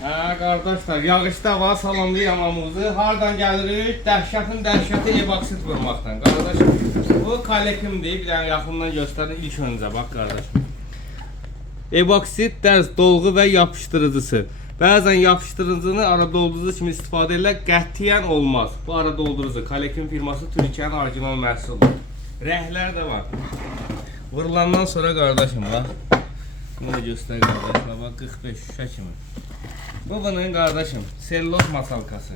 Qardaşlar, yağışda var, salamlayıram hamımızı. Hardan gəlirik? Dəhşətin dəhşəti eboksit vurmaqdan. Qardaş, bu kalekimdir. Bir dənə yaxından göstərin ilk öncə, bax qardaş. Eboksit dərz dolğu və yapışdırıcısı. Bəzən yapışdırıcını ara doldurucu kimi istifadə edilir, qətiyyən olmaz. Bu ara doldurucu, Kalekim firması Türkiyənin orijinal məhsuludur. Rənglər də var. Vurulandan sonra qardaşım, bax. Bunu göstər qardaşlar, bax 45 şüşə kimi. Bu bunun qardaşım, selloz masalkası.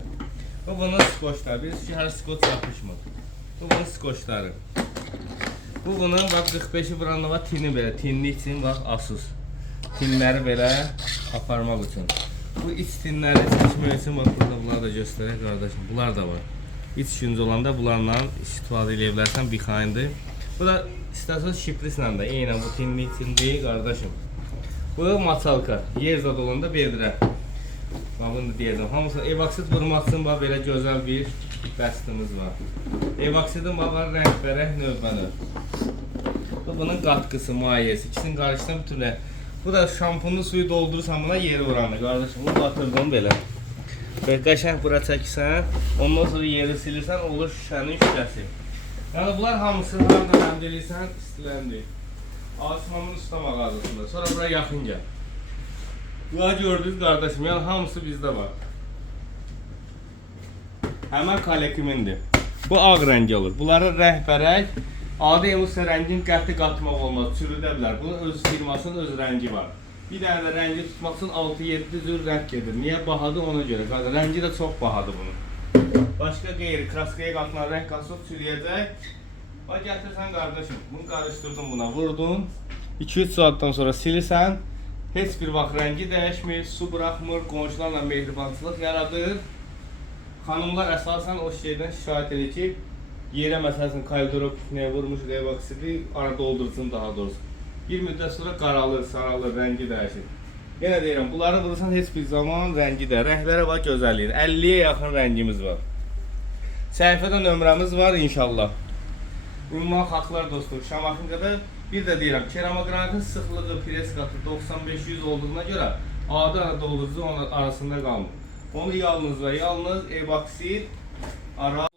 Bu bunun skoçları, biz ki hər skoç yapışmır. Bu bunun skoçları. Bu bunun bax 45'i buranlığa tini belə, tinli için bax Asus. Tinləri belə aparmaq üçün. Bu iç tinləri seçmək üçün bax burada bunları da göstərək qardaşım. Bunlar da var. İç günc olanda bunlarla istifadə edə bilərsən, behind-i. Bu da istəsəz şiprislə də eynən bu tinli için deyil qardaşım. Bu masalka, yer zad olanda bedirə. Bunu da deyəcəm. Hamısını eboksit vurmaq üçün bax belə gözəl bir bəstimiz var. Evoksitin var rəng-bərəng növbənöv. Bu bunun qatqısı, mayesi. İkisini qarışdan bütünlə. Bu da şampunlu suyu doldurursan buna yeri vuranı. Qardaşım bunu batırdım belə. Belə qəşəng bura çəksən, ondan sonra yeri silirsən, olur şüşənin şüşəsi. Yəni bunlar hamısı harada həmd edirsən, istiləndi. Asmanın usta mağazasında. Sonra bura yaxın gəl. Bunları gördünüz qardaşım, yəni hamısı bizdə var. Həmən Kalekimindir. Bu ağ rəngi olur. Bunların rəhbərək, adi emusiya rəngin qəti qatmaq olmaz, çürüdə bilər. Bunun öz firmasının öz rəngi var. Bir dənə də rəngi tutmaq üçün 6-7 cür rəng gedir. Niyə bahadır ona görə. Rəngi də çox bahadır bunun. Başqa qeyri, kraskaya qatılan rəng qatıb çürüyəcək. Bax gətirsən qardaşım, bunu qarışdırdın buna, vurdun. 2-3 saatdan sonra silirsən. Heç bir vaxt rəngi dəyişmir, su buraxmır, qonşularla mehribançılıq yaradır. Xanımlar əsasən o şeydən şikayət edir ki, yerə məsələn kaldora püfnəyə vurmuş evoksidi ara doldurucunu daha doğrusu. Bir müddət sonra qaralır, saralır, rəngi dəyişir. Yenə deyirəm, bunları vurursan heç bir zaman rəngi də, rənglərə var gözəlliyin. 50-yə yaxın rəngimiz var. Səhifədə nömrəmiz var inşallah. Ünvan haqlar dostum, Şamaxıncada bir də deyirəm, keramografin sıxlığı, pres qatı 95-100 olduğuna görə adi ara doldurucu onun arasında qalmır. Onu yalnız və yalnız eboksit ara